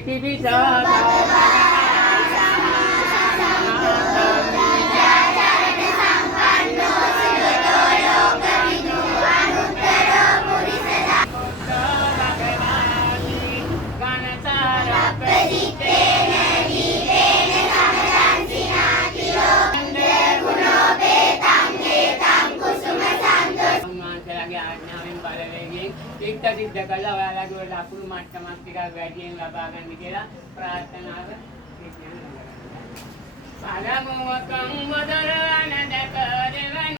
ඉති විසාකා සිද්ධ කළා ඔයාලගේ ඔය ලකුණු මට්ටමක් ටිකක් වැඩියෙන් ලබා ගන්න කියලා ප්‍රාර්ථනාව සිද්ධ කරනවා. සලමුවකම් වදරන දැක දෙවන